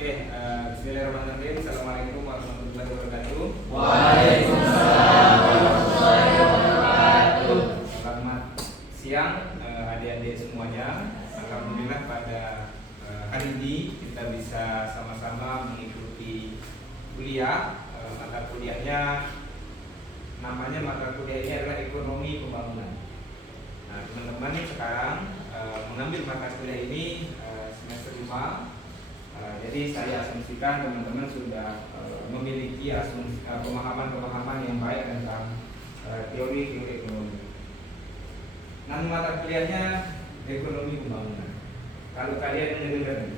Oke, bismillahirrahmanirrahim. Assalamualaikum warahmatullahi wabarakatuh. Waalaikumsalam warahmatullahi wabarakatuh. Selamat siang adik-adik semuanya. Alhamdulillah pada hari ini kita bisa sama-sama mengikuti kuliah. Mata kuliahnya namanya mata kuliah ini adalah ekonomi pembangunan. Nah, teman-teman sekarang mengambil mata kuliah ini semester 5. Jadi saya asumsikan teman-teman sudah memiliki pemahaman-pemahaman yang baik tentang teori-teori ekonomi. Nama mata kuliahnya ekonomi pembangunan. Kalau kalian mendengar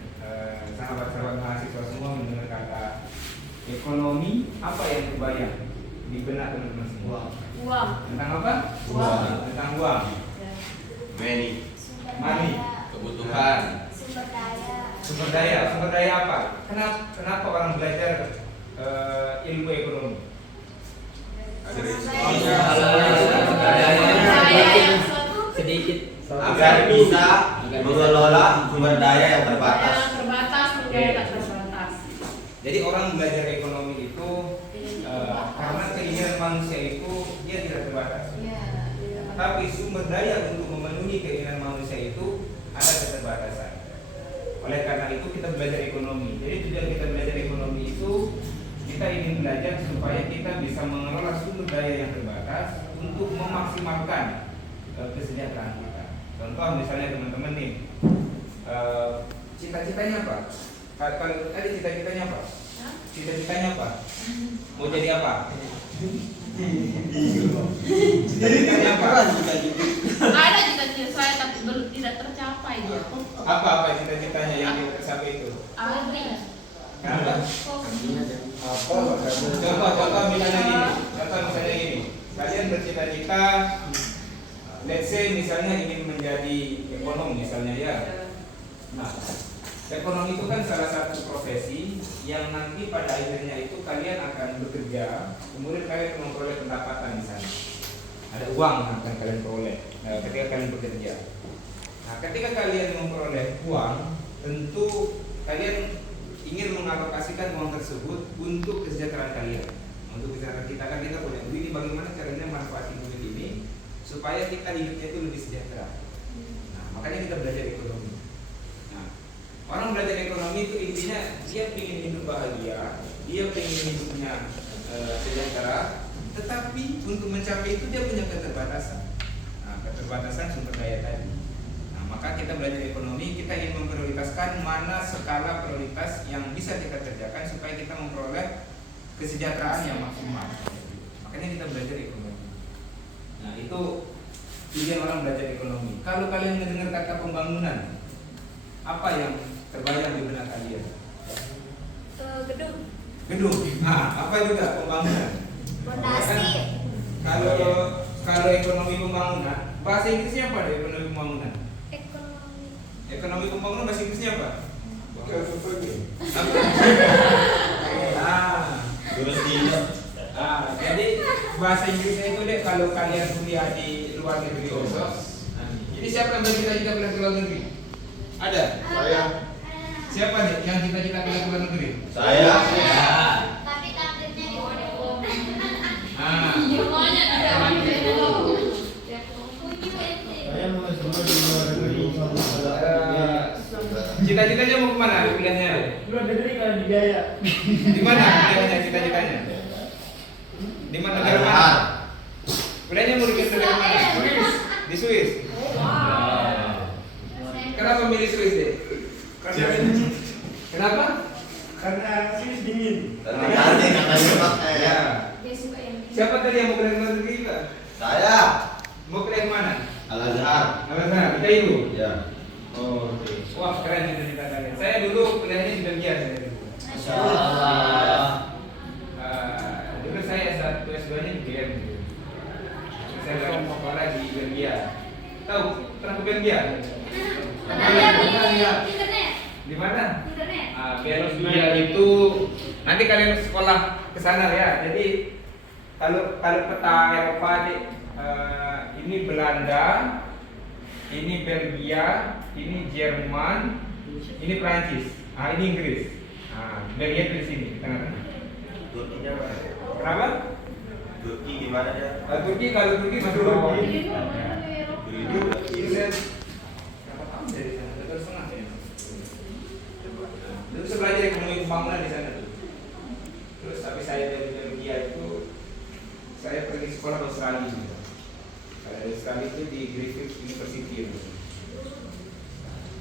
sahabat-sahabat mahasiswa semua mendengar kata ekonomi, apa yang terbayang di benak teman-teman semua? Uang. Tentang apa? Uang. Tentang uang. Money. Kebutuhan. Sumber daya apa? Kenapa orang belajar ilmu ekonomi? Sedikit Agar bisa mengelola sumber daya yang terbatas. Jadi orang belajar ekonomi itu karena keinginan manusia itu dia tidak terbatas. Tapi sumber daya untuk memenuhi keinginan manusia itu ada keterbatasan. Oleh karena itu kita belajar ekonomi. Jadi tujuan kita belajar ekonomi itu kita ingin belajar supaya kita bisa mengelola sumber daya yang terbatas untuk memaksimalkan kesejahteraan kita. Contoh misalnya teman-teman nih, cita-citanya apa? Kalau tadi cita-citanya apa? Cita-citanya apa? Mau jadi apa? Cita-citanya apa? ada cita-cita saya tapi belum tidak tercapai dia. Apa cita-citanya yang tidak tercapai itu? Kenapa? Contoh misalnya gini. Kalian bercita-cita, let's say misalnya ingin menjadi ekonom misalnya ya. Nah, ekonom itu kan salah satu profesi yang nanti pada akhirnya itu kalian akan bekerja, kemudian kalian memperoleh pendapatan di sana. Ada uang yang akan kalian peroleh ketika kalian bekerja. Nah, ketika kalian memperoleh uang, tentu kalian ingin mengalokasikan uang tersebut untuk kesejahteraan kalian. Untuk kesejahteraan kita kan kita punya duit, ini bagaimana caranya manfaatin duit ini supaya kita hidupnya itu lebih sejahtera. Nah, makanya kita belajar ekonomi. Nah, orang belajar ekonomi itu intinya dia ingin hidup bahagia, dia ingin hidupnya sejahtera, tetapi untuk mencapai itu dia punya keterbatasan. Nah, keterbatasan sumber daya tadi. Maka kita belajar ekonomi, kita ingin memprioritaskan mana skala prioritas yang bisa kita kerjakan supaya kita memperoleh kesejahteraan yang maksimal. Makanya kita belajar ekonomi. Nah, itu tujuan orang belajar ekonomi. Kalau kalian mendengar kata pembangunan, apa yang terbayang di benak kalian? Gedung. Nah, apa juga pembangunan? Fondasi. Kalau ekonomi pembangunan, bahasa Inggrisnya apa deh ekonomi pembangunan? Ekonomi pembangunan bahasa Inggrisnya apa? Jadi bahasa Inggrisnya itu deh kalau kalian kuliah di luar negeri Jadi siapa yang bercita-cita kuliah ke luar negeri? Ada? Saya. Siapa nih yang cita-cita kuliah ke luar negeri? Saya. Tapi takdirnya di Semuanya tidak Cita-citanya mau kemana kuliahnya? Luar negeri kalau dibiaya. Di mana kuliahnya cita-citanya? Di mana negara mana? Kuliahnya mau di negara mana? Di Swiss. Kenapa milih Swiss deh? Kenapa? Karena sini dingin. Nanti katanya pakai. Ya. Siapa tadi yang mau kuliah ke luar negeri juga? Saya. Mau kuliah mana? Al-Azhar. Alasan kita itu. Ya. Oh, oke. Wah, keren cita-cita kalian. Saya dulu kuliahnya di Belgia saya dulu. Dulu saya S1 S2-nya di BM. Saya dalam sekolah di Belgia. Tahu pernah ke Belgia? internet. Di mana? Internet. Belgia itu nanti kalian sekolah ke sana ya. Jadi kalau peta Eropa ini Belanda, ini Belgia, ini Jerman, ini Prancis, ini Inggris. Nah, bagian di sini, tengah-tengah. Turkinya apa? Kenapa? Turki gimana ya? Turki, kalau Turki masuk bawah. Jadi Ya. Turki Itu saya berapa tahun dari sana? 2,5 ya. Terus saya belajar ekonomi pembangunan di sana tuh. Terus tapi saya dari Belgia itu saya pergi sekolah ke Australia gitu. Kalau di Australia itu di Griffith University gitu.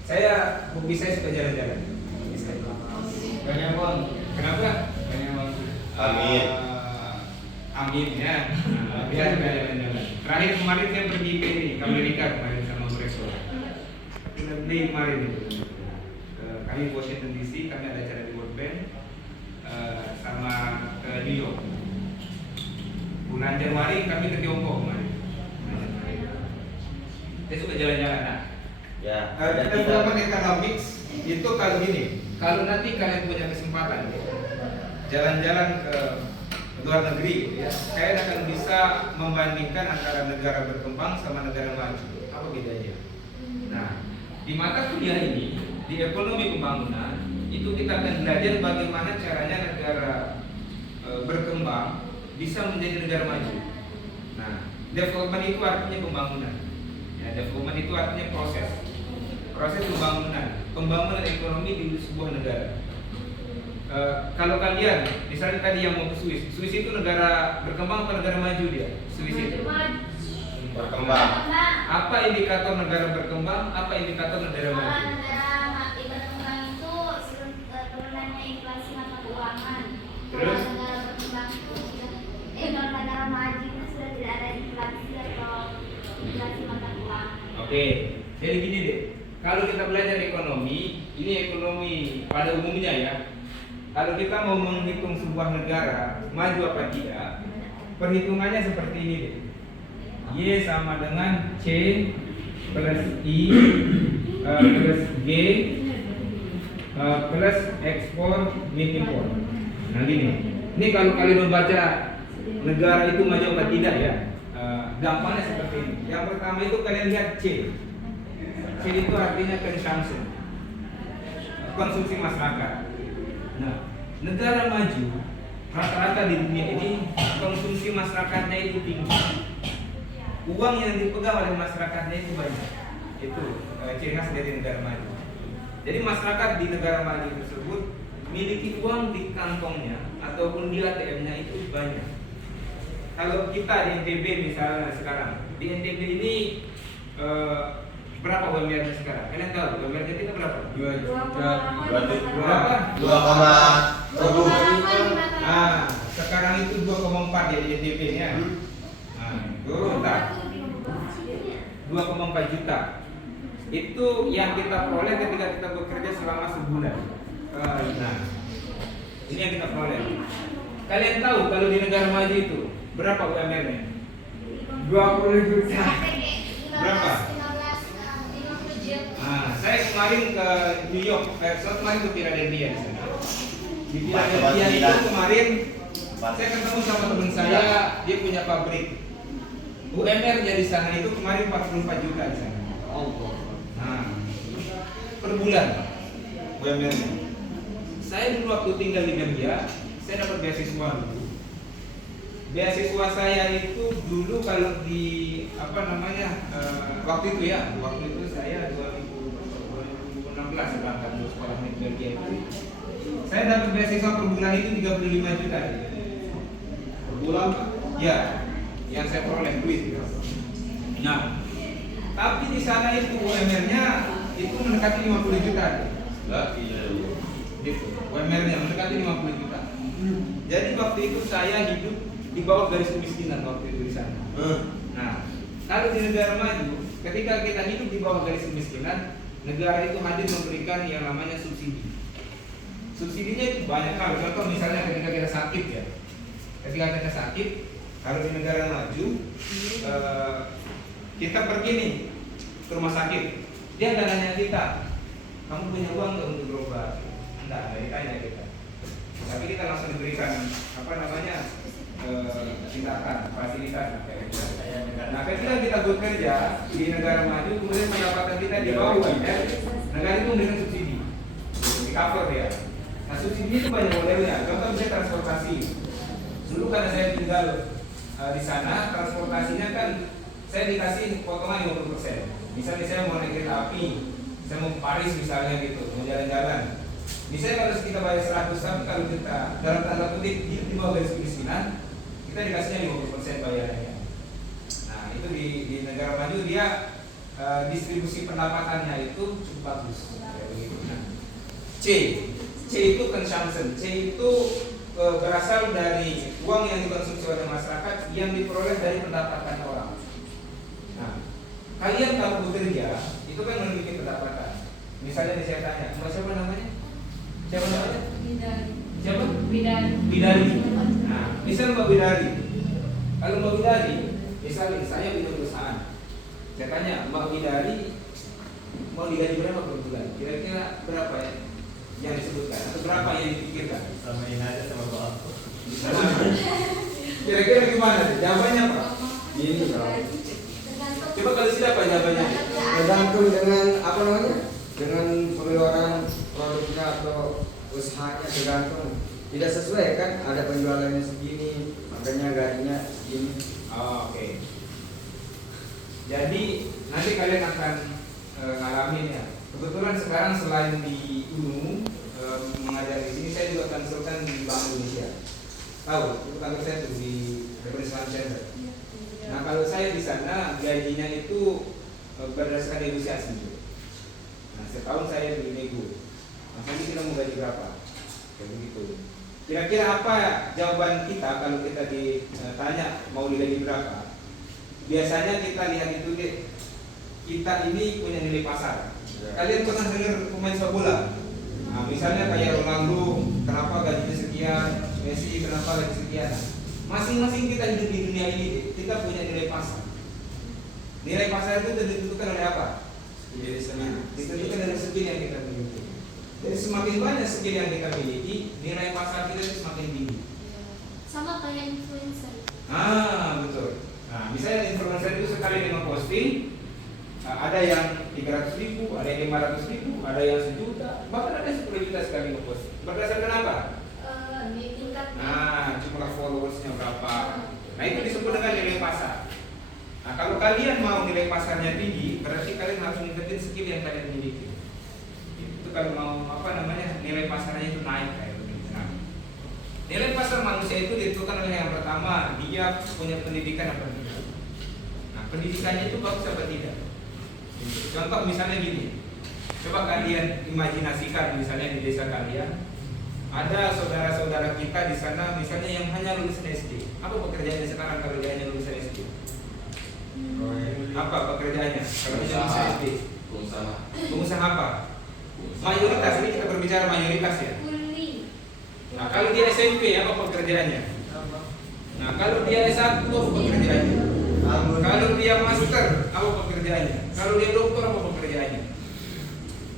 Saya hobi saya suka jalan-jalan. Banyak uang. Kenapa? Banyak uang. Amin. Amin ya. Bisa juga jalan-jalan. Terakhir kemarin saya pergi ke ini, ke Amerika kemarin sama Bu Reso. Di kemarin itu. Kami di Washington DC, kami ada acara di World Bank sama ke New York. Bulan Januari kami ke Tiongkok kemarin. Saya suka jalan-jalan. Nah, Ya. development economics itu kalau gini, kalau nanti kalian punya kesempatan jalan-jalan ke luar negeri, ya, kalian akan bisa membandingkan antara negara berkembang sama negara maju. Apa bedanya? Nah, di mata kuliah ini, di ekonomi pembangunan, itu kita akan belajar bagaimana caranya negara berkembang bisa menjadi negara maju. Nah, development itu artinya pembangunan. Ya, development itu artinya proses pembangunan ekonomi di sebuah negara. Kalau kalian, misalnya tadi yang mau ke Swiss itu negara berkembang atau negara maju dia? Swiss itu Berkembang. apa indikator negara berkembang? Apa indikator negara Kalau maju? negara berkembang itu turunannya inflasi mata keuangan. Terus? Kalau negara berkembang itu kalau negara maju itu sudah tidak ada inflasi atau inflasi mata keuangan. Oke, jadi gini deh. Kalau kita belajar ekonomi, ini ekonomi pada umumnya ya. Kalau kita mau menghitung sebuah negara maju apa tidak, perhitungannya seperti ini deh. Y sama dengan C plus I plus G plus ekspor min impor. Nah gini, ini kalau kalian membaca negara itu maju apa tidak ya, gampangnya seperti ini. Yang pertama itu kalian lihat C. C itu artinya consumption, konsumsi masyarakat. Nah, negara maju rata-rata di dunia ini konsumsi masyarakatnya itu tinggi. Uang yang dipegang oleh masyarakatnya itu banyak. Itu ciri khas dari negara maju. Jadi masyarakat di negara maju tersebut memiliki uang di kantongnya ataupun di ATM-nya itu banyak. Kalau kita di NTB misalnya sekarang, di NTB ini berapa UMR-nya sekarang? Kalian tahu UMR kita berapa? 2 juta. Berapa? 2,7. Nah, sekarang itu 2,4 ya di NTB-nya. Nah, itu entar 2,4 juta. Itu yang kita peroleh ketika kita bekerja selama sebulan. Nah, ini yang kita peroleh. Kalian tahu kalau di negara maju itu berapa UMR-nya? 20 juta. Berapa? 50 juta. Nah, saya kemarin ke New York, saya kemarin ke Philadelphia di sana. Di Philadelphia itu kemarin saya ketemu sama teman saya, dia punya pabrik. UMR-nya di sana itu kemarin 44 juta di sana. Nah, per bulan UMR-nya. Saya dulu waktu tinggal di Belgia, saya dapat beasiswa dulu. Beasiswa saya itu dulu kalau di waktu itu saya 2016 berangkat ke sekolah di Belgia itu. Saya dapat beasiswa per bulan itu 35 juta. Per bulan? Ya, yang saya peroleh duit. Nah, tapi di sana itu UMR-nya itu mendekati 50 juta. Gitu. UMR-nya mendekati 50 juta. Jadi waktu itu saya hidup di bawah garis kemiskinan waktu itu di sana. Nah, kalau di negara maju, ketika kita hidup di bawah garis kemiskinan, negara itu hadir memberikan yang namanya subsidi. Subsidinya itu banyak hal. Contoh misalnya ketika kita sakit ya, ketika kita sakit, kalau di negara maju, kita pergi nih ke rumah sakit, dia nggak nanya kita, kamu punya uang nggak untuk berobat? Enggak, nggak ditanya kita. Tapi kita langsung diberikan tindakan, fasilitas kayak gitu. Nah, ketika kita bekerja di negara maju, kemudian pendapatan kita di bawah UMR, negara itu memberikan subsidi, di cover ya. Nah subsidi itu banyak modelnya. Contoh misalnya transportasi. Dulu karena saya tinggal di sana, transportasinya kan saya dikasih potongan 50%. Misalnya saya mau naik kereta api, saya mau ke Paris misalnya gitu, mau jalan-jalan. Misalnya kalau kita bayar 100, tapi kalau kita dalam tanda kutip hidup di bawah garis kemiskinan, kita dikasihnya 50% bayarannya. Nah itu di negara maju dia distribusi pendapatannya itu cukup bagus. Kayak begitu. Nah, C itu consumption. C itu berasal dari uang yang dikonsumsi oleh masyarakat yang diperoleh dari pendapatan orang. Nah, kalian kalau bekerja itu kan memiliki pendapatan. Misalnya nih saya tanya, Mbak siapa namanya? Siapa namanya? Siapa? Bidari. Nah, misal Mbak Bidari. Kalau Mbak Bidari, misalnya saya punya perusahaan. Saya tanya, Mbak Bidari mau digaji berapa per bulan? Kira-kira berapa ya yang disebutkan? Atau berapa yang dipikirkan? Samain aja sama bapak. Kira-kira gimana? Jawabannya apa? Ini coba kalau siapa jawabannya? Tergantung dengan apa namanya? Dengan pengeluaran produknya atau usahanya tergantung. Tidak sesuai kan? Ada penjualannya segini, makanya gajinya segini. Oh, oke. Jadi nanti kalian akan ngalamin ya. Kebetulan sekarang selain di UNU mengajar di sini, saya juga konsultan di Bank Indonesia. Tahu? Itu kantor saya tuh di Representative Center. Nah kalau saya di sana gajinya itu berdasarkan negosiasi. Nah setahun saya beli nego. Nah nanti kita mau gaji berapa? Kayak begitu. Kira-kira apa jawaban kita kalau kita ditanya mau digaji berapa? Biasanya kita lihat itu deh. Kita ini punya nilai pasar. Kalian pernah dengar pemain sepak bola? Nah, misalnya kayak Ronaldo, kenapa gajinya sekian? Messi, kenapa gaji sekian? Masing-masing kita hidup di dunia ini, kita punya nilai pasar. Nilai pasar itu ditentukan oleh apa? Ditentukan dari skill yang kita miliki. Jadi semakin banyak skill yang kita miliki, nilai pasar kita itu semakin tinggi. Sama kayak influencer. Betul. Nah, misalnya influencer itu sekali dengan posting, ada yang 300.000, ada yang 500.000, ada yang 1 juta, bahkan ada 10 juta sekali ngepost. Berdasarkan apa? Tingkat. Nah, jumlah followersnya berapa? Nah, itu disebut dengan nilai pasar. Nah, kalau kalian mau nilai pasarnya tinggi, berarti kalian harus meningkatkan skill yang kalian miliki. Itu kalau mau nilai pasarnya itu naik kayak begitu. Nah, nilai pasar manusia itu ditentukan oleh yang pertama, dia punya pendidikan apa tidak. Nah, pendidikannya itu bagus apa tidak? Contoh misalnya gini, coba kalian imajinasikan misalnya di desa kalian ada saudara-saudara kita di sana misalnya yang hanya lulusan SD. Apa pekerjaannya sekarang kalau dia hanya lulusan SD? Apa pekerjaannya kalau hanya lulusan SD? Pengusaha apa? Mayoritas, ini kita berbicara mayoritas ya. Nah kalau dia SMP apa pekerjaannya? Nah kalau dia S1 apa pekerjaannya? Kalau dia master apa pekerjaannya? Kalau dia doktor apa pekerjaannya?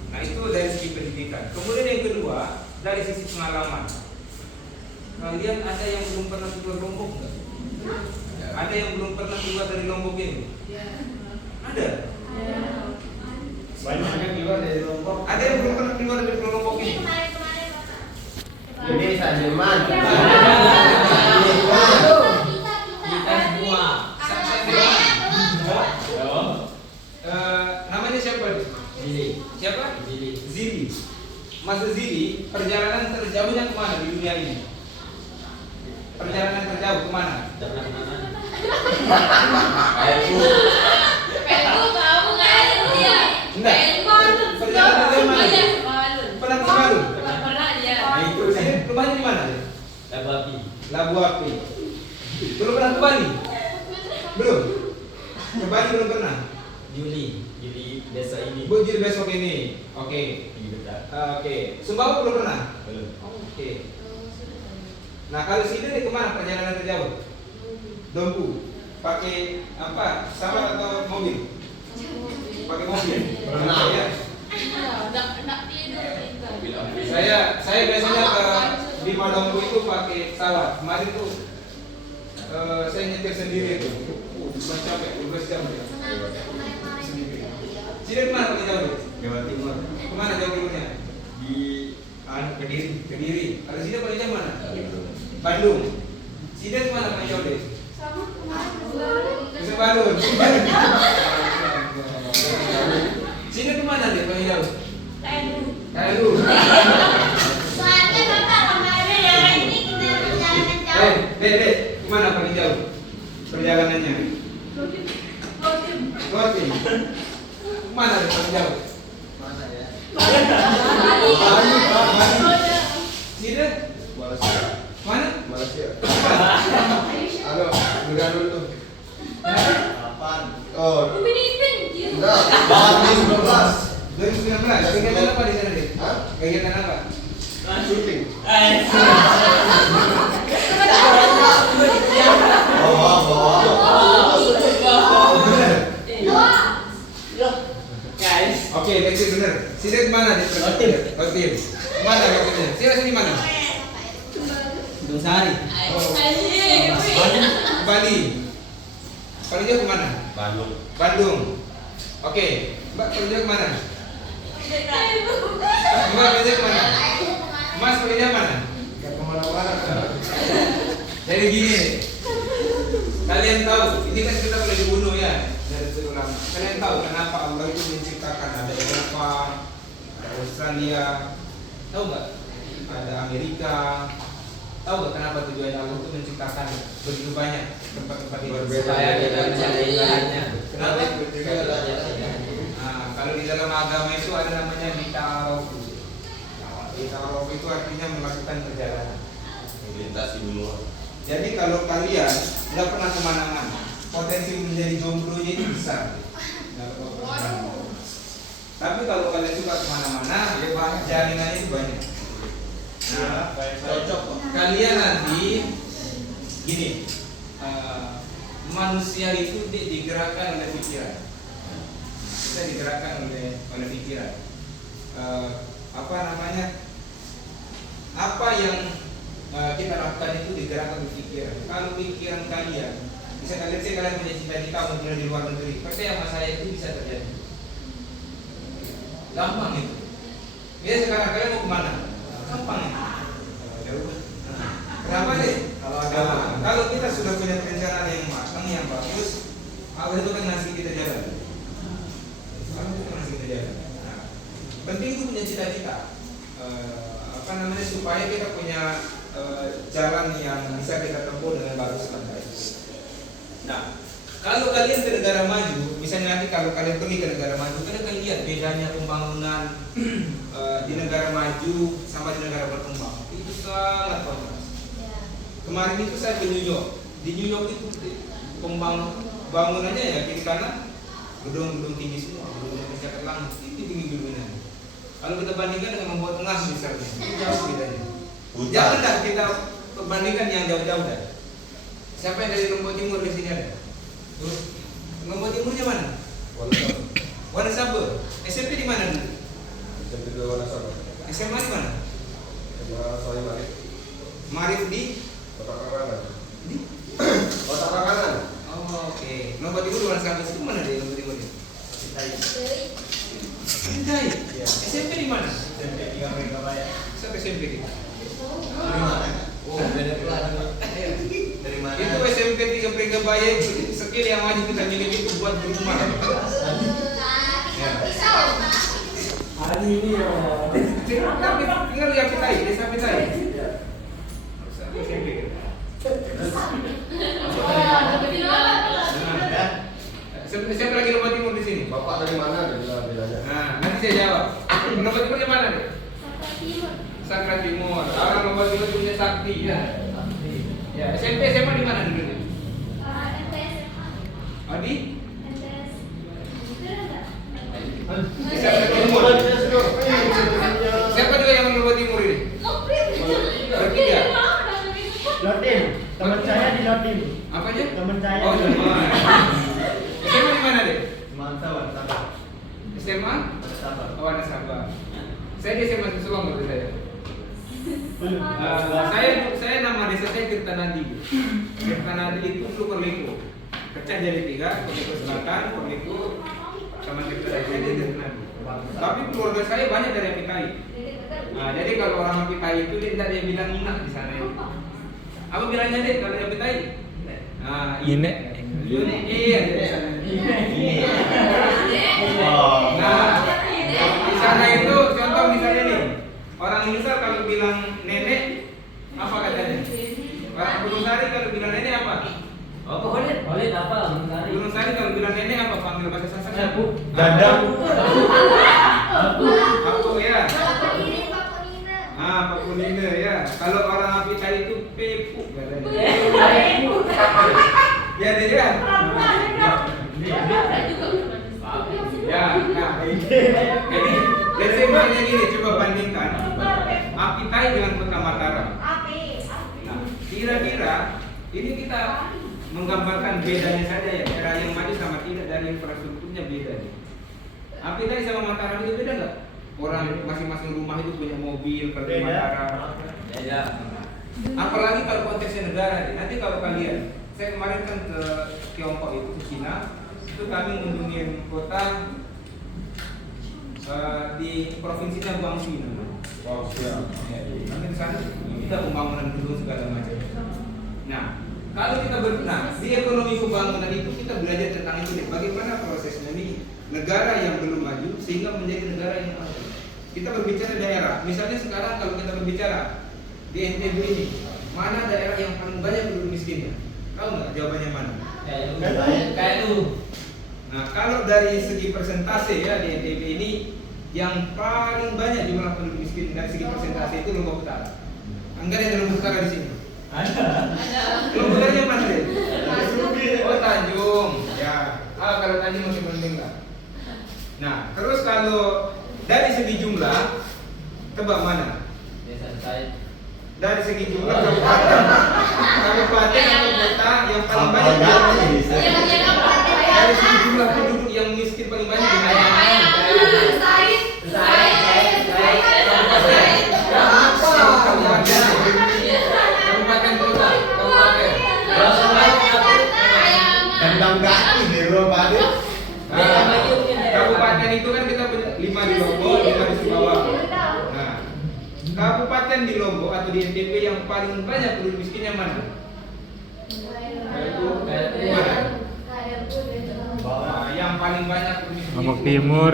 Nah itu dari segi pendidikan. Kemudian yang kedua dari sisi pengalaman. Kalian ada yang belum pernah keluar Lombok nggak? Ada yang belum pernah keluar dari Lombok ini? Ada. Banyak yang keluar dari Lombok. Ada yang belum pernah keluar dari Lombok ini? Kemarin Pak. Ini Sajeman. Kita semua. Namanya siapa? Siapa? Zili. Mas Zili, perjalanan terjauhnya kemana di dunia ini? Perjalanan terjauh kemana? Enggak. Perjalanan terjauh mana? Pernah ke Semalun? Nah itu sini rumahnya di mana? Labu Api. Belum pernah ke Bali? Belum. Ke Bali belum pernah. Juli besok ini. Bujur besok ini. Oke. Oke. Sumbawa belum pernah? Belum. Oke. Nah kalau sini kemana perjalanan terjauh? Dompu. Pakai apa? Pesawat atau mobil? Pakai mobil. Pernah. Ya. Saya biasanya ke di Dompu itu pakai pesawat. Kemarin tuh saya nyetir sendiri tuh. Cuma capek 12 jam ya. Sini kemana pakai jauh? Jawa Timur. Kemana jauh timurnya? Di Kediri. Kalau Sida paling jauh mana? Bandung. Sida ke mana paling jauh deh? Sama kemarin Ke Bandung. Sida ke mana deh paling jauh? Kayu. soalnya bapak kemarin daerah ini kita perjalanan jauh. Dek, kemana paling jauh perjalanannya? Gotim. Kemana deh paling jauh? Mana ya? Sida? Malaysia. Mana? Malaysia. Halo, udah dulu. Kapan? Oh, Filipin. enggak. Bahan 19. 2019. Kegiatan apa di sana deh? Hah? Kegiatan apa? Syuting. Oke, itu benar. Sida kemana deh? Gotim. Kemana gotimnya? Sida sini mana? Dosari. Bali. Paling jauh kemana? Bandung. Bandung. Oke, Mbak paling jauh kemana? Mbak paling jauh kemana? Mas paling jauh mana? Enggak kemana-mana. Jadi gini nih. Kalian tahu, ini kan kita boleh dibunuh ya dari segi ulama. Kalian tahu kenapa Allah itu menciptakan ada Eropa, ada Australia, tahu nggak? Ada Amerika. Tahu nggak kenapa tujuan Allah itu menciptakan begitu banyak tempat-tempat itu? Berbeda. Supaya kita bisa melihatnya. Kenapa? Nah, kalau di dalam agama itu ada namanya bitarok. Bitarok itu artinya melakukan perjalanan. Melintasi benua. Jadi kalau kalian nggak pernah kemana-mana, potensi menjadi jomblonya itu besar. Nggak pernah kemana-mana. Tapi kalau kalian suka kemana-mana, ya banyak jaringannya itu banyak. Nah, Cocok kok. kalian nanti gini, manusia itu digerakkan oleh pikiran. Kita digerakkan oleh pikiran. Apa namanya? Apa yang kita lakukan itu digerakkan oleh pikiran. Kalau pikiran kalian, bisa kalian punya cita-cita untuk di luar negeri, percaya sama saya itu bisa terjadi. Gampang itu. Ya sekarang kalian mau kemana? Gampang ya. Kenapa deh? Kalau kita sudah punya perencanaan yang matang, yang bagus, Allah itu kan ngasih kita jalan. Allah itu kan ngasih kita jalan. Nah, penting itu punya cita-cita. Apa namanya, supaya kita punya jalan yang bisa kita tempuh dengan bagus dan baik. Nah, kalau kalian ke negara maju, misalnya nanti kalau kalian pergi ke negara maju, kalian lihat bedanya pembangunan di negara maju sama di negara berkembang. Itu sangat kontras. Kemarin itu saya ke New York. Di New York itu bangunannya ya kiri kanan gedung-gedung tinggi semua, gedung mencapai langit. Itu tinggi gedungnya. Kalau kita bandingkan dengan membuat tengah misalnya, itu jauh bedanya. Janganlah kita perbandingkan yang jauh-jauh dah. Siapa yang dari Lombok Timur di sini ada? Lombok Timurnya mana? Wonosobo. SMP di mana dulu? SMP di Wonosobo. SMA di mana? Soalnya Marif. Marif di Kota Karangan. di Kota Karangan. Oh, oke. Lombok Timur di Wonosobo itu mana di Lombok Timur? Pintai. Iya. SMP di mana? SMP 3 Megabaya. Sampai SMP kita. Dari mana? Oh, beda pula. Dari mana? Itu SMP 3 Megabaya itu skill yang wajib kita miliki itu buat rumah. Hari ini ya. Tapi tinggal lihat kita ini, desa kita ini. SMP kita. Siapa lagi Lombok Timur di sini? Bapak dari mana? Dari mana bedanya? Nah, nanti saya jawab. Lombok Timur di mana deh? Sakra Timur. Orang Lombok Timur punya sakti ya. Ya, SMP SMA di mana dulu nih? Adi? Sakra Timur. Siapa juga yang Lombok Timur ini? Bertiga. Lotin, teman saya di Lotin. Apa aja? Teman saya. Oh, teman. SMA di mana deh? Mantap, sabar. SMA? Sabar. Oh, ada Sabah. Saya di SMA Susulang menurut saya. Belum. Saya nama desa saya Tirtanadi. Tirtanadi itu dulu Perliku. Pecah jadi 3, Perliku Selatan, Perliku sama Tirtanadi. Tapi keluarga saya banyak dari Apitai. Nah, jadi kalau orang Apitai itu dia tidak dia bilang inak di sana itu. Apa bilangnya deh kalau di Apitai? Nah, Inek. Inek. Iya, di sana. Oh. Nah, di sana itu contoh misalnya nih, orang Indonesia kalau bilang nenek apa katanya? Orang Gunung Sari kalau bilang nenek apa? Oh, boleh apa? Mencari. Gunung Sari kalau bilang nenek apa? Panggil bahasa Sasak. Dadang. Aku ya. Bapak ini, Bapak Nina. Ah, Pak Kulina ya. Kalau orang Apitai itu pepuk katanya. Ya, dia. Ada juga manusia. Ya, nah. Jadi misalnya gini, coba bandingkan Apitai dengan Kota Mataram. Nah, kira-kira ini kita menggambarkan bedanya saja ya, daerah yang maju sama tidak dari infrastrukturnya beda nih. Apitai sama Mataram itu beda nggak? Orang masing-masing rumah itu punya mobil kalau di Mataram. Beda. Apalagi kalau konteksnya negara nih. Nanti kalau kalian, saya kemarin kan ke Tiongkok itu ke Cina, itu kami mengunjungi kota di provinsinya Guangxi namanya. Wow, siap. Ya, nanti di sana kita pembangunan gedung segala macam. Nah, kalau kita di ekonomi pembangunan itu kita belajar tentang itu nih, bagaimana prosesnya nih negara yang belum maju sehingga menjadi negara yang maju. Kita berbicara daerah, misalnya sekarang kalau kita berbicara di NTB ini, mana daerah yang paling banyak penduduk miskinnya? Tahu nggak jawabannya mana? Kayak itu. Nah, kalau dari segi persentase ya di NTB ini yang paling banyak jumlah penduduk miskin dari segi persentase itu Lombok Utara. Enggak ada Lombok Utara di sini. Ada. Lombok Utaranya mana deh? Oh, Tanjung. Ya. Ah, kalau Tanjung masih penting lah. Nah, terus kalau dari segi jumlah, tebak mana? Desa saya. Dari segi jumlah kabupaten atau kota yang paling banyak dari segi jumlah penduduk yang miskin paling banyak di kabupaten kota, kabupaten. Tendang kaki deh lo, Pak. Kabupaten itu kan kita punya 5 di Lombok, 5 di Sumbawa. Nah, kabupaten di Lombok atau di NTB yang paling banyak penduduk miskinnya mana? Mana? Nah, yang paling banyak penduduk miskin Lombok itu Timur.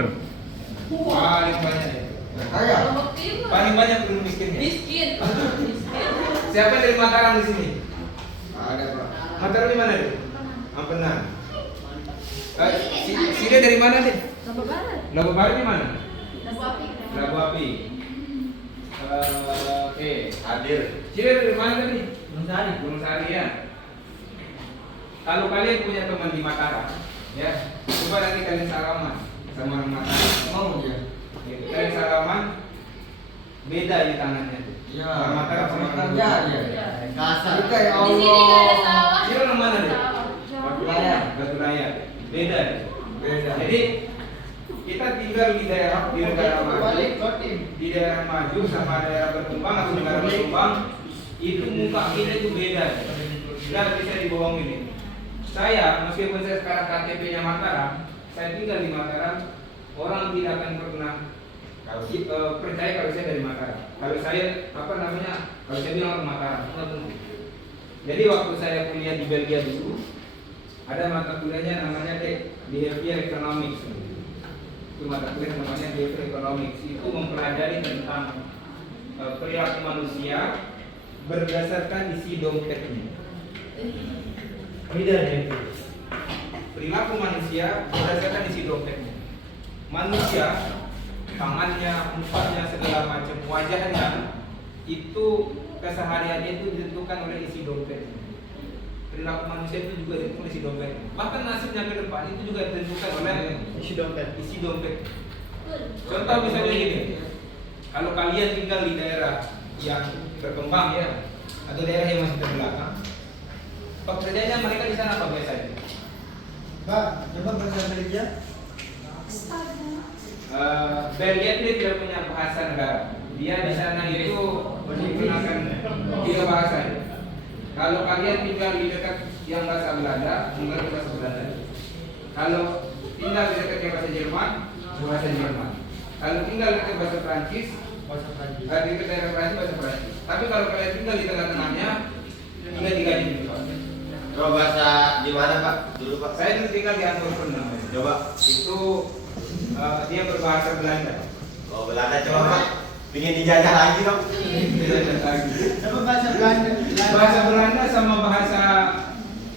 paling banyak ya. Kaya. Lombok Timur. Paling banyak penduduk miskinnya. Miskin. Siapa dari Mataram di sini? Ada, Pak. Mataram di mana deh? Ampenan. Sini dari mana deh? Lombok Barat. Lombok Barat di mana? Labu Api. Labu Api. Oke. Hadir. Sini dari mana tadi? Mencari. Gunung Sari ya. Kalau kalian punya teman di Mataram, ya, coba nanti kalian salaman sama orang Mataram. Mau ya? Kalian salaman, beda di tangannya tuh. Ya. Orang Mataram sama orang Ya, Gunung. ya. Kasar. Kita ya Di sini nggak ada Allah. sawah. Sini orang mana deh? Batu Layar. Batu Layar. Beda deh. Beda. Jadi kita tinggal di daerah maju, di daerah maju sama daerah berkembang atau negara berkembang itu muka kita itu beda. Tidak bisa dibohongin ini. Saya meskipun saya sekarang KTP-nya Mataram, saya tinggal di Mataram, orang tidak akan pernah percaya kalau saya dari Mataram. Kalau saya kalau saya bilang orang Mataram, nggak mungkin. Jadi waktu saya kuliah di Belgia dulu, ada mata kuliahnya namanya Behavior Economics. Itu mata kuliah namanya Behavior Economics. Itu mempelajari tentang perilaku manusia berdasarkan isi dompetnya. Beda deh. Perilaku manusia berdasarkan isi dompetnya. Manusia, tangannya, mukanya, segala macam wajahnya itu kesehariannya itu ditentukan oleh isi dompetnya. Perilaku manusia itu juga ditentukan oleh isi dompetnya. Bahkan nasibnya ke depan itu juga ditentukan oleh Isi dompet. isi dompet. Contoh misalnya gini, kalau kalian tinggal di daerah yang berkembang ya, atau daerah yang masih terbelakang, pekerjaannya mereka di sana apa biasanya? Pak, coba bahasa Belgia. Belgia dia tidak punya bahasa negara. Dia di sana itu menggunakan 3 bahasa. Kalau kalian tinggal di dekat yang bahasa Belanda, mengerti bahasa Belanda. Kalau tinggal di dekat yang bahasa Jerman, bahasa Jerman. Kalau tinggal di dekat bahasa Prancis, Bahasa Prancis. Di daerah Perancis bahasa Perancis. Tapi kalau kalian tinggal di tengah-tengahnya, tinggal di Gading. Coba bahasa di mana Pak? Dulu Pak. Saya dulu tinggal di Antwerpen namanya. Coba. Itu dia berbahasa Belanda. Oh Belanda coba Pak. Pengen dijajah lagi dong. Apa bahasa Belanda? Bahasa Belanda sama bahasa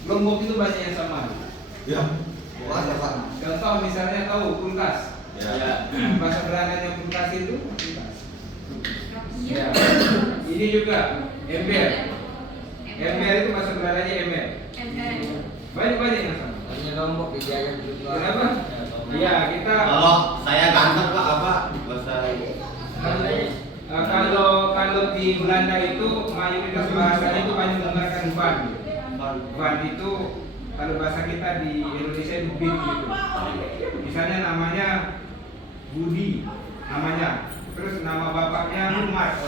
Lombok itu bahasa yang sama. Ya. Mana Pak? Contoh misalnya tahu kulkas. Ya. Bahasa Belandanya kulkas itu kulkas. Ya. Ini juga ember. Ember itu bahasa Belandanya ember. Banyak yang sama. Hanya Lombok dijajah juga. Kenapa? Iya, kita Kalau saya ganteng Pak apa bahasa kalau di Belanda itu mayoritas bahasanya itu banyak menggunakan van. Van itu kalau bahasa kita di Indonesia itu bin gitu. Misalnya namanya Budi, namanya. Terus nama bapaknya Ahmad,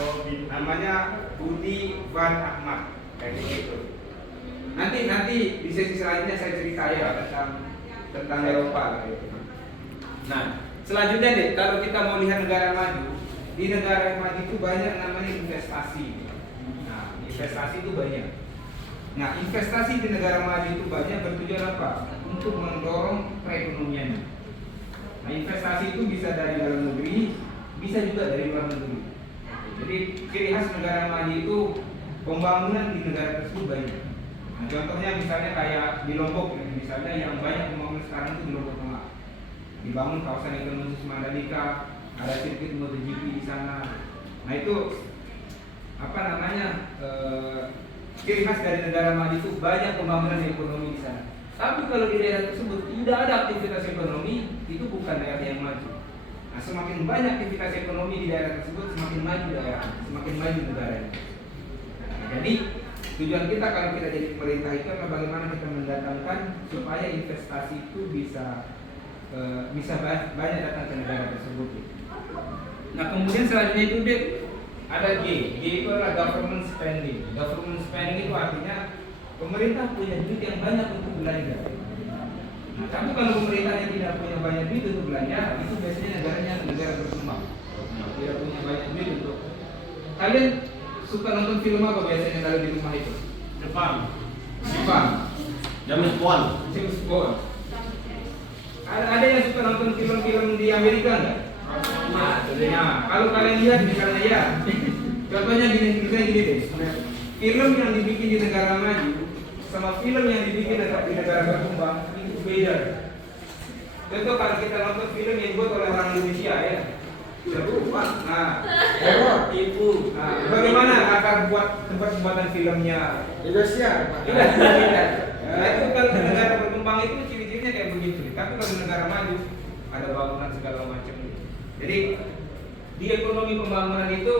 namanya Budi Van Ahmad, kayak gitu. Nanti di sesi selanjutnya saya cerita ya tentang Eropa. Gitu. Nah, selanjutnya deh, kalau kita mau lihat negara maju, di negara yang maju itu banyak namanya investasi. Nah, investasi itu banyak. Nah, investasi di negara maju itu banyak bertujuan apa? Untuk mendorong perekonomiannya. Nah, investasi itu bisa dari dalam negeri, bisa juga dari luar negeri. Jadi ciri khas negara maju itu pembangunan di negara tersebut banyak. Nah, contohnya misalnya kayak di Lombok, misalnya yang banyak pembangunan sekarang itu di Lombok Tengah. Dibangun kawasan ekonomi khusus Mandalika, ada sirkuit MotoGP di sana. Nah itu apa namanya ciri khas dari negara maju itu banyak pembangunan ekonomi di sana. Tapi kalau di daerah tersebut tidak ada aktivitas ekonomi, itu bukan daerah yang maju. Nah, semakin banyak aktivitas ekonomi di daerah tersebut, semakin maju daerah, semakin maju negara. Nah, jadi tujuan kita kalau kita jadi pemerintah itu adalah bagaimana kita mendatangkan supaya investasi itu bisa banyak datang ke negara tersebut. Nah kemudian selanjutnya itu ada G. G itu adalah government spending. Government spending itu artinya pemerintah punya duit yang banyak untuk belanja. Nah, tapi kalau pemerintahnya tidak punya banyak duit untuk belanja, itu biasanya negara berkembang. Nah, tidak punya banyak duit untuk. Kalian suka nonton film apa biasanya kalau di rumah itu? Jepang. James Bond. James Bond. Ada yang suka nonton film-film di Amerika nggak? Nah, kalau kalian lihat misalnya ya, contohnya gini deh. Film yang dibikin di negara maju sama film yang dibikin di negara berkembang itu beda. Contoh kalau kita nonton film yang dibuat oleh orang Indonesia ya, seru Pak. Nah, tipu. Nah, bagaimana akar buat tempat pembuatan filmnya? Indonesia Pak. Tidak. Nah, itu kalau di negara berkembang itu ciri-cirinya kayak begitu. Tapi kalau di negara maju ada bangunan segala macam. Jadi di ekonomi pembangunan itu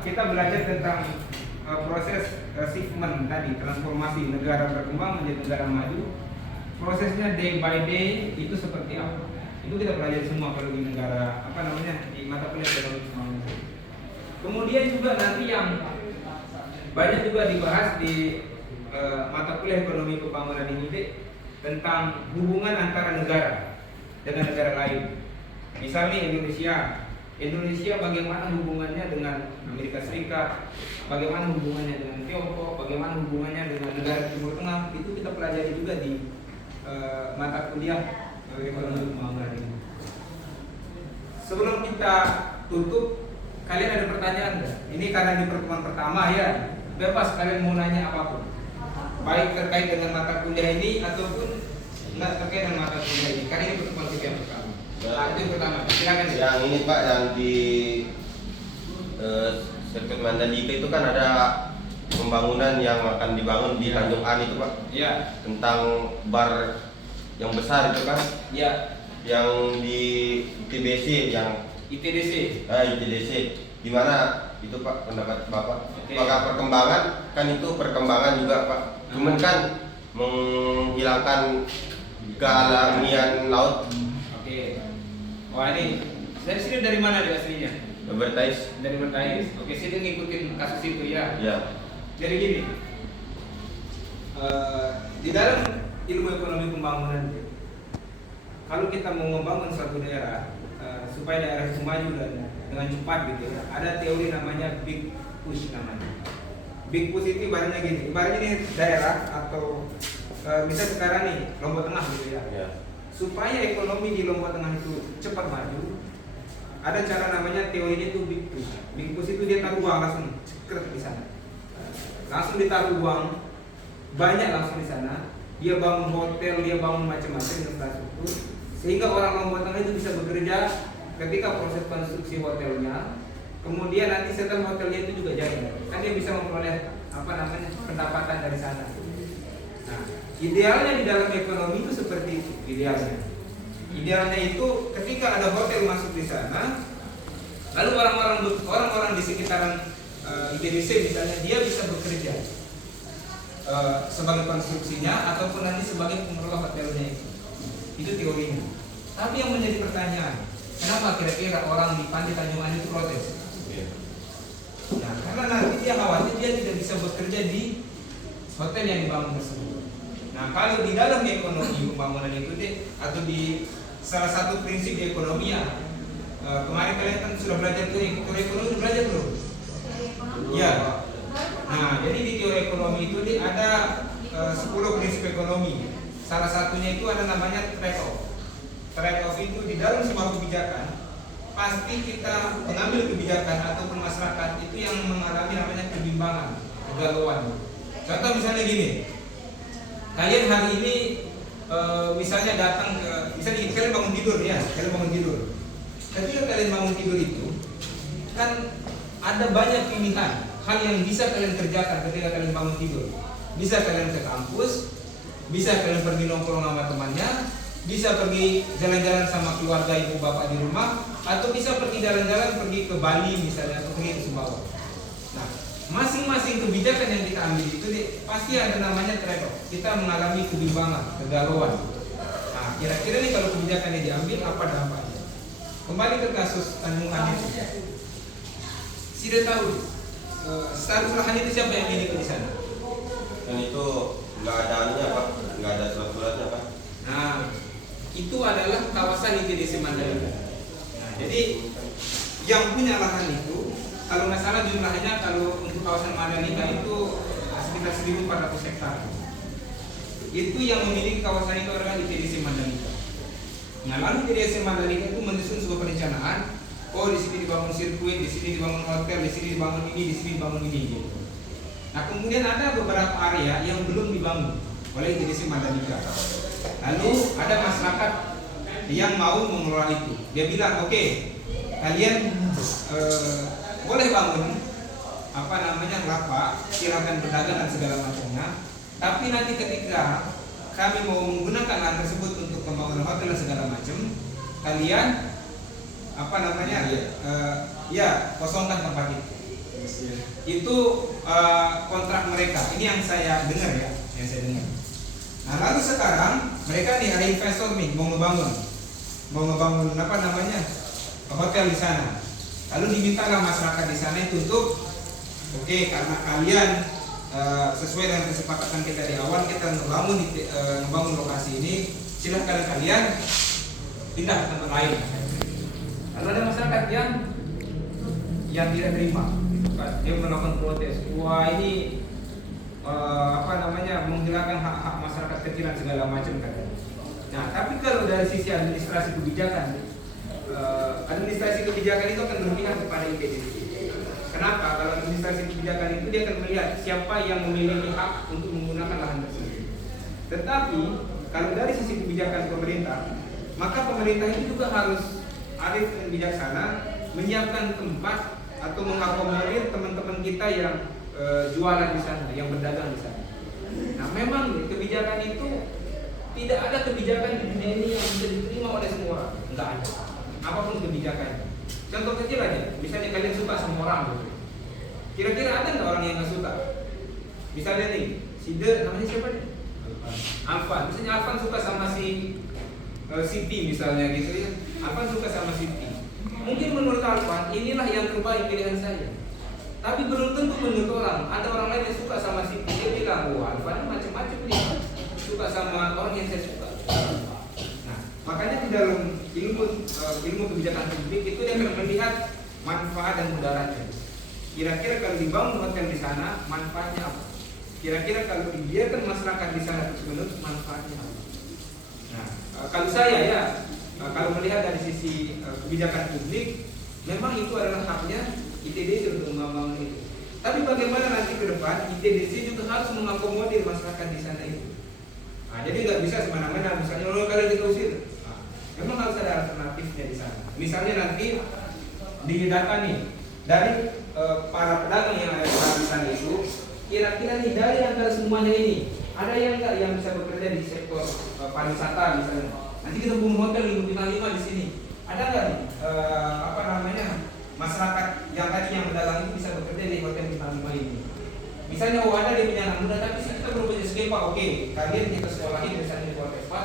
kita belajar tentang proses shifting tadi, transformasi negara berkembang menjadi negara maju. Prosesnya day by day itu seperti apa? Itu kita pelajari semua kalau di negara di mata kuliah ekonomi pembangunan. Kemudian juga nanti yang banyak juga dibahas di mata kuliah ekonomi pembangunan ini tentang hubungan antara negara dengan negara lain. Misalnya Indonesia bagaimana hubungannya dengan Amerika Serikat, bagaimana hubungannya dengan Tiongkok, bagaimana hubungannya dengan negara Timur Tengah, itu kita pelajari juga di mata kuliah ekonomi pembangunan ini. Sebelum kita tutup, kalian ada pertanyaan nggak? Ini karena di pertemuan pertama ya, bebas kalian mau nanya apapun, baik terkait dengan mata kuliah ini ataupun nggak terkait dengan mata kuliah ini. Karena ini pertemuan kita yang pertama. Itu yang pertama. Silakan ya. Yang ini Pak, yang di sirkuit Mandalika itu kan ada pembangunan yang akan dibangun di Tanjung An itu Pak. Ya. Tentang bar yang besar itu kan. Ya. Yang di ITBC yang ITDC. ITDC. Gimana itu Pak pendapat Bapak? Oke. Apakah perkembangan kan itu perkembangan juga Pak. Cuman kan menghilangkan kealamian laut. Oke. Wah ini dari sini dari mana dia aslinya? Bertais. Dari Bertais. Oke, sini ngikutin kasus itu ya. Ya. Jadi gini, di dalam ilmu ekonomi pembangunan, kalau kita mau membangun suatu daerah supaya daerah itu maju dan dengan cepat gitu ya. Ada teori namanya big push namanya. Big push itu ibaratnya gini, ibaratnya ini daerah atau misal sekarang nih Lombok Tengah gitu ya. Ya. Supaya ekonomi di Lombok Tengah itu cepat maju, ada cara namanya teorinya itu big push. Big push itu dia taruh uang langsung cekrek di sana. Langsung ditaruh uang banyak langsung di sana. Dia bangun hotel, dia bangun macam-macam infrastruktur, sehingga orang Lombok Tengah itu bisa bekerja ketika proses konstruksi hotelnya. Kemudian nanti setelah hotelnya itu juga jadi, kan dia bisa memperoleh apa namanya pendapatan dari sana. Nah, idealnya di dalam ekonomi itu seperti itu idealnya. Idealnya itu ketika ada hotel masuk di sana, lalu orang-orang di sekitaran ITDC misalnya dia bisa bekerja sebagai konstruksinya ataupun nanti sebagai pengelola hotelnya itu. Itu teorinya. Tapi yang menjadi pertanyaan, kenapa kira-kira orang di Pantai Tanjungan itu protes? Nah, karena nanti dia khawatir dia tidak bisa bekerja di hotel yang dibangun tersebut. Nah, kalau di dalam ekonomi pembangunan itu atau di salah satu prinsip di ekonomi ya, kemarin kalian kan sudah belajar teori ekonomi, belajar belum? Ya. Nah, jadi di teori ekonomi itu ada 10 prinsip ekonomi. Salah satunya itu ada namanya trade-off. Trade-off itu di dalam sebuah kebijakan pasti kita mengambil kebijakan ataupun masyarakat itu yang mengalami namanya kebimbangan, kegalauan. Contoh misalnya gini, kalian hari ini misalnya datang ke, misalnya kalian bangun tidur ya, kalian bangun tidur. Ketika kalian bangun tidur itu kan ada banyak pilihan hal yang bisa kalian kerjakan ketika kalian bangun tidur. Bisa kalian ke kampus, bisa kalian pergi nongkrong sama temannya, bisa pergi jalan-jalan sama keluarga ibu bapak di rumah, atau bisa pergi jalan-jalan pergi ke Bali misalnya atau pergi ke Sumbawa. Nah, masing-masing kebijakan yang kita ambil itu pasti ada namanya trade-off. Kita mengalami kebimbangan, kegalauan. Nah, kira-kira nih kalau kebijakannya diambil apa dampaknya? Kembali ke kasus Tanjungan itu. Sudah tahu status lahan itu siapa yang miliki di sana? Dan itu nggak ada anunya Pak, nggak ada surat-suratnya Pak. Nah, itu adalah kawasan ITDC Mandalika. Nah, jadi yang punya lahan itu, kalau nggak salah jumlahnya kalau untuk kawasan Mandalika itu sekitar 1.400 hektar. Itu yang memiliki kawasan itu adalah ITDC Mandalika. Nah, lalu ITDC Mandalika itu menyusun sebuah perencanaan. Oh, di sini dibangun sirkuit, di sini dibangun hotel, di sini dibangun ini, di sini dibangun ini. Gitu. Nah, kemudian ada beberapa area yang belum dibangun oleh ITDC Mandalika. Lalu ada masyarakat yang mau mengelola itu. Dia bilang, oke, kalian boleh bangun apa namanya lapak, silakan berdagang dan segala macamnya. Tapi nanti ketika kami mau menggunakan lahan tersebut untuk pembangunan hotel dan segala macam, kalian apa namanya ya kosongkan tempat itu. Itu kontrak mereka. Ini yang saya dengar ya, yang saya dengar. Nah, lalu sekarang mereka nih ada investor nih mau ngebangun apa namanya hotel di sana. Lalu dimintalah masyarakat di sana itu untuk oke, karena kalian sesuai dengan kesepakatan kita di awal kita membangun lokasi ini, silakan kalian pindah ke tempat lain. Lalu ada masyarakat yang tidak terima, dia melakukan protes. Wah, ini apa namanya menghilangkan hak-hak masyarakat kecil dan segala macam kan. Nah, tapi kalau dari sisi administrasi kebijakan, administrasi kebijakan itu akan berpihak kepada ITDC. Kenapa? Kalau administrasi kebijakan itu dia akan melihat siapa yang memiliki hak untuk menggunakan lahan tersebut. Tetapi kalau dari sisi kebijakan pemerintah, maka pemerintah itu juga harus arif dan bijaksana menyiapkan tempat atau mengakomodir teman-teman kita yang jualan di sana, yang berdagang di sana. Nah, memang kebijakan itu tidak ada kebijakan di dunia ini yang bisa diterima oleh semua orang. Enggak ada. Apapun kebijakannya. Contoh kecil aja, misalnya kalian suka sama orang, kira-kira ada nggak orang yang nggak suka? Misalnya nih, si De, namanya siapa nih? Alvan. Misalnya Alvan suka sama si Siti misalnya gitu ya. Alvan suka sama Siti. Mungkin menurut Alvan inilah yang terbaik pilihan saya. Tapi belum tentu menurut orang. Ada orang lain yang suka sama Siti, dia bilang, wah Alvan macam-macam nih. Suka sama orang yang saya suka. Nah, makanya di dalam ilmu kebijakan publik itu dia akan melihat manfaat dan mudaratnya. Kira-kira kalau dibangun hotel di sana, manfaatnya apa? Kira-kira kalau dibiarkan masyarakat di sana terus menerus, manfaatnya apa? Nah, kalau saya ya, kalau melihat dari sisi kebijakan publik, memang itu adalah haknya ITDC untuk membangun itu. Tapi bagaimana nanti ke depan ITDC juga harus mengakomodir masyarakat di sana itu. Nah, jadi nggak bisa semena-mena, misalnya kalau kita usir, memang harus ada alternatifnya di sana. Misalnya nanti di data nih dari para pedagang yang ada di sana itu, kira-kira nih dari antara semuanya ini ada yang nggak yang bisa bekerja di sektor pariwisata misalnya. Nanti kita bangun hotel bintang 5 di sini. Ada nggak nih masyarakat yang tadi yang berdagang itu bisa bekerja di hotel bintang 5 ini? Misalnya ada di anak muda tapi kita belum punya skill Pak. Oke, kalian kita sekolahin misalnya di Polres Pak,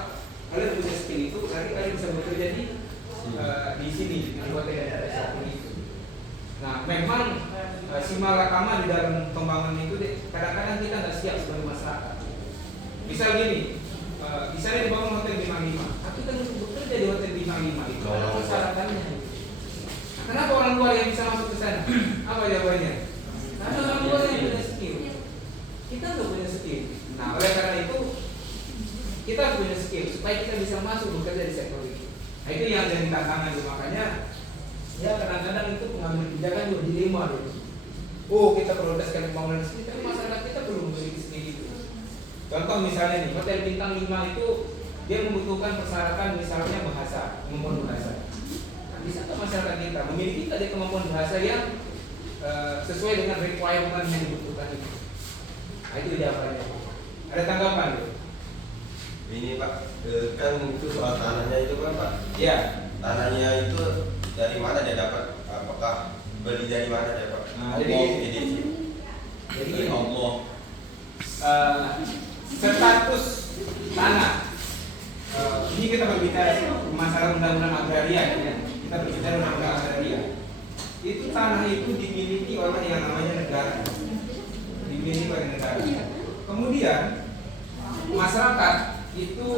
kalian punya skill itu, nanti kalian bisa bekerja di sini di hotel itu. Nah, memang si malakama di dalam pembangunan itu kadang-kadang kita nggak siap sebagai masyarakat. Misal gini, misalnya dibangun hotel bintang 5, tapi kita untuk bekerja di hotel bintang 5 itu ada persyaratannya. Kenapa orang luar yang bisa masuk ke sana? Apa jawabannya? Karena orang luar yang punya skill. Kita nggak punya skill. Nah, oleh karena itu kita punya skill supaya kita bisa masuk bekerja di sektor itu. Nah, itu yang jadi tantangan itu. Makanya ya kadang-kadang itu pengambil kebijakan juga dilema gitu. Oh, kita prioritaskan pembangunan di sini, tapi masyarakat kita belum memiliki skill itu. Contoh misalnya nih, hotel bintang 5 itu dia membutuhkan persyaratan misalnya bahasa, kemampuan bahasa. Bisa ke masyarakat kita memiliki tadi kemampuan bahasa yang sesuai dengan requirement yang dibutuhkan itu. Nah, itu jawabannya. Ada tanggapan? Ini Pak, kan itu soal tanahnya itu kan Pak. Ya. Tanahnya itu dari mana dia dapat? Apakah beli dari mana dia Pak? Nah, jadi dari Allah. Status tanah. Ini kita berbicara masalah undang-undang agraria ya. Kita berbicara undang-undang agraria. Itu tanah itu dimiliki oleh yang namanya negara. Dimiliki oleh negara. Kemudian masyarakat itu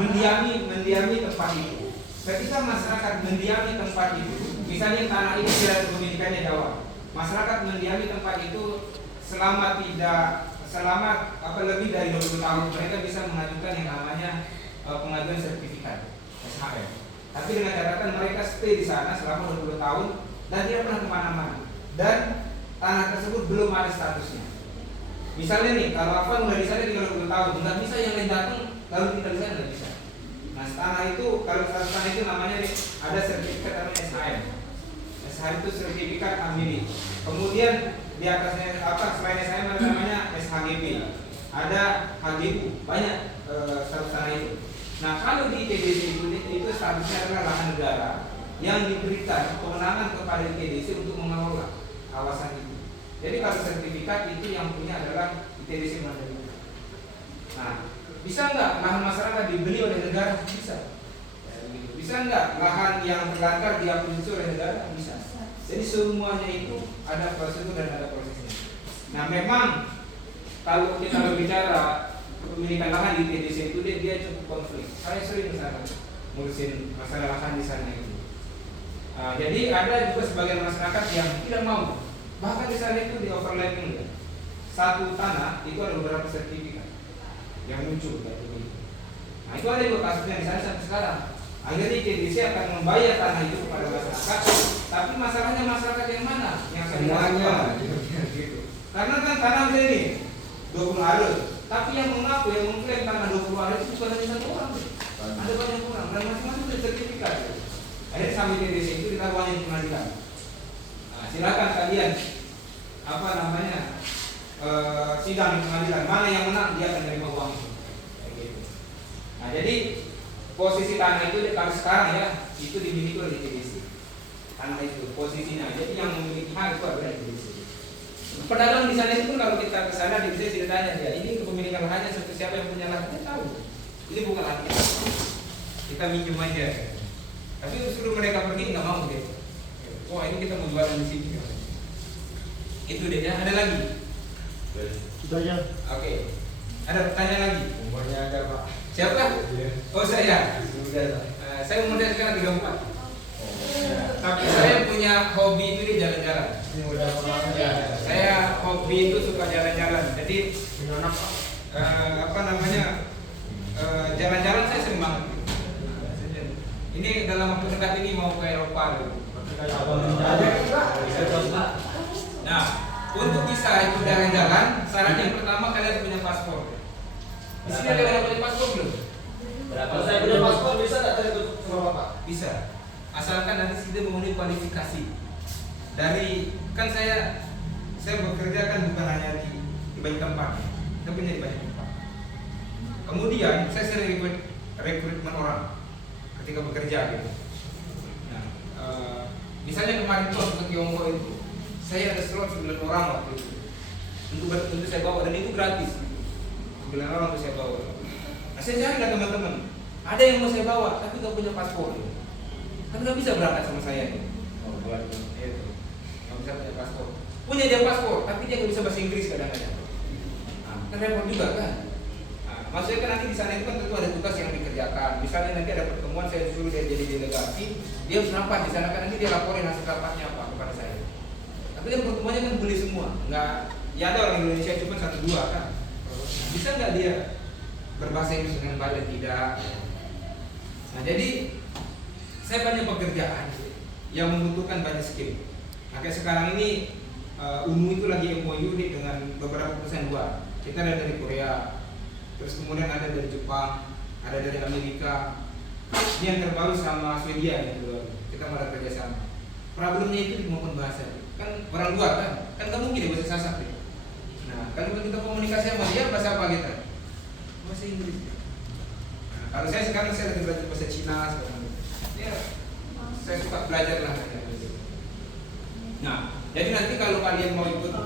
mendiami tempat itu. Ketika masyarakat mendiami tempat itu, misalnya tanah itu tidak kepemilikannya Jawa, masyarakat mendiami tempat itu selama lebih dari 20 tahun, mereka bisa mengajukan yang namanya pengajuan sertifikat SHM. Tapi dengan catatan mereka stay di sana selama 20 tahun dan tidak pernah kemana-mana. Dan tanah tersebut belum ada statusnya. Misalnya nih, kalau apa udah di sana 30 tahun, nggak bisa yang lain datang lalu kita di sana nggak bisa. Nah, tanah itu kalau status tanah itu namanya nih, ada sertifikat namanya SHM. SHM itu sertifikat hak milik. Kemudian di atasnya selain SHM ada namanya SHGB. Ada HGU, banyak status tanah itu. Nah, kalau di ITDC itu statusnya adalah lahan negara yang diberikan kewenangan kepada ITDC untuk mengelola kawasan itu. Jadi kalau sertifikat itu yang punya adalah ITDC Mandalika. Nah, bisa nggak lahan masyarakat dibeli oleh negara? Bisa. Bisa nggak lahan yang terlantar diakuisisi oleh negara? Bisa. Jadi semuanya itu ada prosedur dan ada prosesnya. Nah, memang kalau kita berbicara pemilikan lahan di ITDC itu dia cukup konflik. Saya sering misalkan ngurusin masalah lahan di sana itu. Jadi ada juga sebagian masyarakat yang tidak mau. Bahkan di sana itu di overlapping ya. Satu tanah itu ada beberapa sertifikat yang muncul kayak begitu. Nah, itu ada juga kasusnya di sana sampai sekarang. Akhirnya ITDC akan membayar tanah itu kepada masyarakat, tapi masalahnya masyarakat yang mana? Yang semuanya gitu. Karena kan tanah ini 20 hari, tapi yang mengaku yang mengklaim tanah 20 hari itu bukan hanya satu orang, ada banyak orang dan masing-masing ada sertifikat. Akhirnya sampai ITDC itu ditaruhnya di pengadilan. Nah, silakan kalian sidang di pengadilan, mana yang menang dia akan menerima uang itu. Kayak gitu. Nah, jadi posisi tanah itu kalau sekarang ya itu dimiliki oleh ITDC. Tanah itu posisinya, jadi yang memiliki hak itu adalah ITDC. Pedagang di sana itu pun kalau kita ke sana bisa ditanya dia, ini kepemilikan lahannya siapa yang punya lahan? Dia tahu. Ini bukan lahan kita. Kita minjem aja. Tapi suruh mereka pergi nggak mau deh. Wah, ini kita mau jualan di sini. Itu deh ya. Ada lagi? Itu aja. Oke. Ada pertanyaan lagi? Umurnya ada Pak. Siapa? Iya. Oh, saya. Sudah Pak. Saya umurnya sekarang 34. Oh. Tapi saya punya hobi itu di jalan-jalan. Ini udah pengalaman. Ya, saya hobi itu suka jalan-jalan. Jadi apa namanya jalan-jalan saya sering banget. Ini dalam waktu dekat ini mau ke Eropa gitu. Nah, untuk bisa itu jalan-jalan, syarat yang pertama kalian harus punya paspor. Di sini ada yang punya paspor belum? Kalau saya punya paspor bisa nggak saya ikut sama bapak? Bisa. Asalkan nanti sudah memenuhi kualifikasi. Dari kan saya bekerja kan bukan hanya di banyak tempat, saya punya di banyak tempat. Kemudian saya sering rekrutmen orang ketika bekerja gitu. Nah, misalnya kemarin tuh ke Tiongkok itu, saya ada slot 9 orang waktu itu untuk saya bawa dan itu gratis. 9 orang untuk saya bawa. Nah, saya cari lah teman-teman, ada yang mau saya bawa tapi nggak punya paspor. Kan nggak bisa berangkat sama saya nih. Oh, buat itu nggak bisa punya paspor. Punya dia paspor, tapi dia nggak bisa bahasa Inggris kadang-kadang. Nah, kan repot juga kan. Nah, maksudnya kan nanti di sana itu kan tentu ada tugas yang dikerjakan. Misalnya nanti ada pertemuan, saya suruh dia jadi delegasi, dia harus rapat di sana kan nanti dia laporin hasil rapatnya apa kepada saya. Tapi kan pertemuannya kan boleh semua, nggak. Ya ada orang Indonesia cuma 1-2 kan. Bisa nggak dia berbahasa Inggris dengan baik? Tidak. Nah jadi saya banyak pekerjaan yang membutuhkan banyak skill. Nah kayak sekarang ini UNU itu lagi MOU nih dengan beberapa perusahaan luar. Kita ada dari Korea, terus kemudian ada dari Jepang, ada dari Amerika. Ini yang terbaru sama Swedia gitu. Kita malah kerjasama. Problemnya itu di kemampuan bahasa. Kan orang luar kan nggak mungkin dia bahasa Sasak deh. Nah kalau kita komunikasi sama dia bahasa apa kita? Bahasa Inggris. Nah, kalau saya sekarang saya lagi belajar bahasa Cina sekarang. Ya, saya suka belajar lah. Nah, jadi nanti kalau kalian mau ikut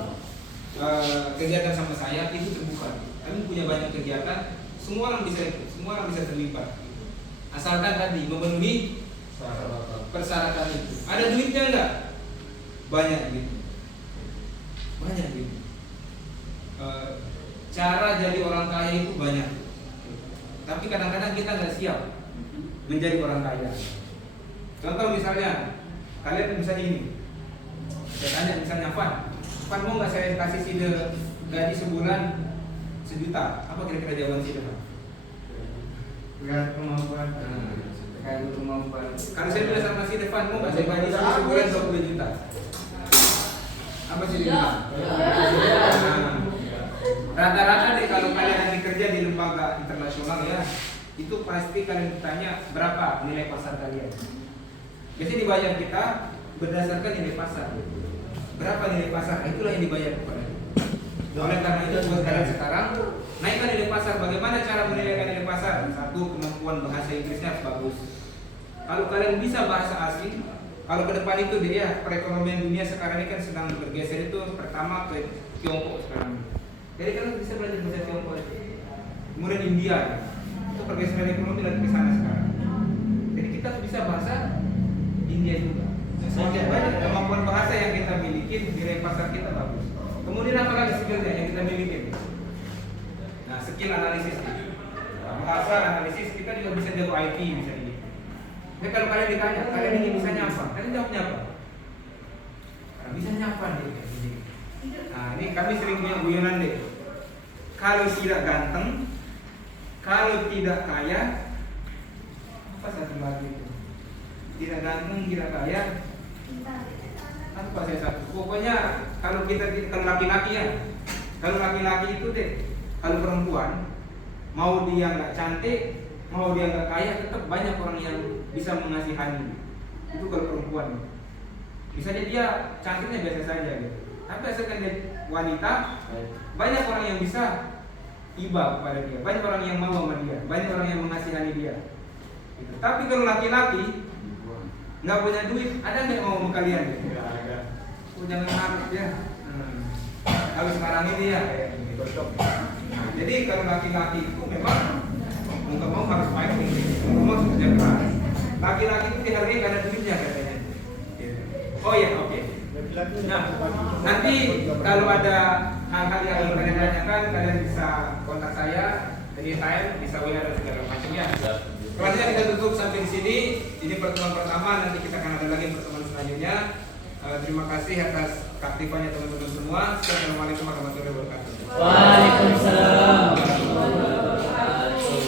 kegiatan sama saya itu terbuka. Kami punya banyak kegiatan, semua orang bisa ikut, semua orang bisa terlibat. Asalkan tadi memenuhi persyaratan itu. Ada duitnya enggak? Banyak duit. Banyak duit. Cara jadi orang kaya itu banyak. Tapi kadang-kadang kita nggak siap menjadi orang kaya. Contoh misalnya, kalian misalnya ini, saya tanya misalnya Van mau nggak saya kasih sih gaji sebulan 1 juta? Apa kira-kira jawaban sih Van? Kemampuan. Kemampuan. Kalau saya bilang sama si Devan, mau nggak saya gaji sebulan 20 juta? Apa sih dia? Rata-rata deh kalau kalian lagi kerja di lembaga internasional ya, itu pasti kalian ditanya berapa nilai pasar kalian. Biasanya dibayar kita berdasarkan nilai pasar. Berapa nilai pasar? Itulah yang dibayar kepada kita. Oleh karena itu buat kalian sekarang naikkan nilai pasar. Bagaimana cara menilaikan nilai pasar? 1, kemampuan bahasa Inggrisnya harus bagus. Kalau kalian bisa bahasa asing, kalau ke depan itu dia perekonomian dunia sekarang ini kan sedang bergeser itu pertama ke Tiongkok sekarang. Jadi kalian bisa belajar bahasa Tiongkok. Kemudian India, itu pergeseran ekonomi lagi ke sana sekarang. Jadi kita bisa bahasa India juga. Semakin banyak kemampuan bahasa yang kita miliki, nilai pasar kita bagus. Kemudian apa lagi skillnya yang kita miliki? Nah, skill analisis. Bahasa analisis kita juga bisa jago IT misalnya. Jadi kalau kalian ditanya, kalian ini bisanya apa? Kalian jawabnya apa? Bisanya apa nih? Nah, ini kami sering punya guyonan deh. Kalau tidak ganteng, kalau tidak kaya, apa satu lagi itu? Tidak ganteng, tidak kaya, apa saya satu? Pokoknya kalau laki-laki ya, kalau laki-laki itu deh, kalau perempuan mau dia nggak cantik, mau dia nggak kaya, tetap banyak orang yang bisa mengasihani. Itu kalau perempuan. Misalnya dia cantiknya biasa saja gitu. Tapi asalkan dia wanita, banyak orang yang bisa iba kepada dia, banyak orang yang mau sama dia, banyak orang yang mengasihani dia. Gitu. Tapi kalau laki-laki nggak punya duit, ada nggak yang mau sama kalian? Nggak ada. Oh, jangan harus ya. Kalau sekarang ini ya kayak gini, cocok. Nah, jadi kalau laki-laki itu memang nggak mau harus fighting, mau kerja keras. Laki-laki itu dihargai karena duitnya katanya. Oh ya, oke. Nah, nanti kalau ada hal-hal yang ingin kalian tanyakan, kalian bisa kontak saya anytime, bisa WA dan segala macam ya. Selanjutnya kita tutup sampai di sini. Ini pertemuan pertama, nanti kita akan ada lagi pertemuan selanjutnya. Terima kasih atas keaktifannya teman-teman semua. Assalamualaikum warahmatullahi wabarakatuh.